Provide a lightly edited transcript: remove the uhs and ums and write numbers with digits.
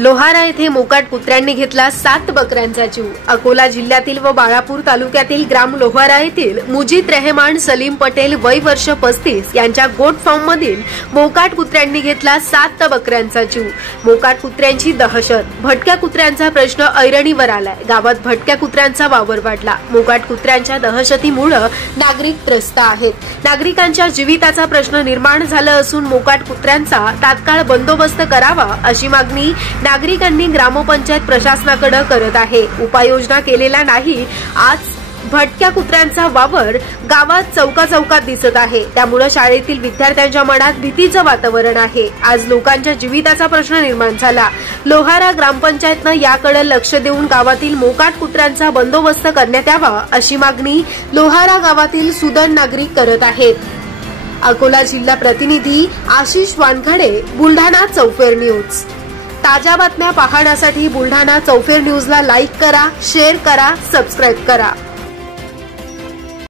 लोहारा येथे मोकाट कुत्र्यांनी घेतला 7 बकऱ्यांचा जीव। अकोला जिल्ह्यातील व बाळापूर तालुक्यातील ग्राम लोहारा येथील मुजीद रहमान सलीम पटेल वय वर्ष 35 यांच्या गोट फार्म मधील मोकाट कुत्र्यांनी घेतला 7 बकऱ्यांचा जीव। मोकाट कुत्र्यांची दहशत, भटक्या कुत्र्यांचा प्रश्न ऐरणीवर आलाय। गावात भटक्या कुत्र्यांचा वावर वाढला। मोकाट कुत्र्यांच्या दहशतीमुळे नागरिक त्रस्त आहेत। नागरिकांच्या जीविताचा प्रश्न निर्माण झाला असून मोकाट कुत्र्यांचा तात्काळ बंदोबस्त करावा अशी मागणी नागरिकांनी ग्रामपंचायत प्रशासनाकडे करत आहे। उपाययोजना केलेला नाही। आज भटक्या कुत्र्यांचा वावर गावात चौकाचौकात दिसत आहे। त्यामुळे शाळेतील विद्यार्थ्यांच्या मनात भीतीचं वातावरण आहे। आज लोकांच्या जीविताचा प्रश्न निर्माण झाला। लोहारा ग्रामपंचायतनं याकडे लक्ष देऊन गावातील मोकाट कुत्र्यांचा बंदोबस्त करण्यात यावा अशी मागणी लोहारा गावातील सुदन नागरिक करत आहेत। अकोला जिल्हा प्रतिनिधी आशिष वानखडे, बुलढाणा चौफेर न्यूज। ताज्या बातम्या पाहण्यासाठी बुलढाणा चौफेर न्यूजला लाईक करा, शेअर करा, सबस्क्राईब करा।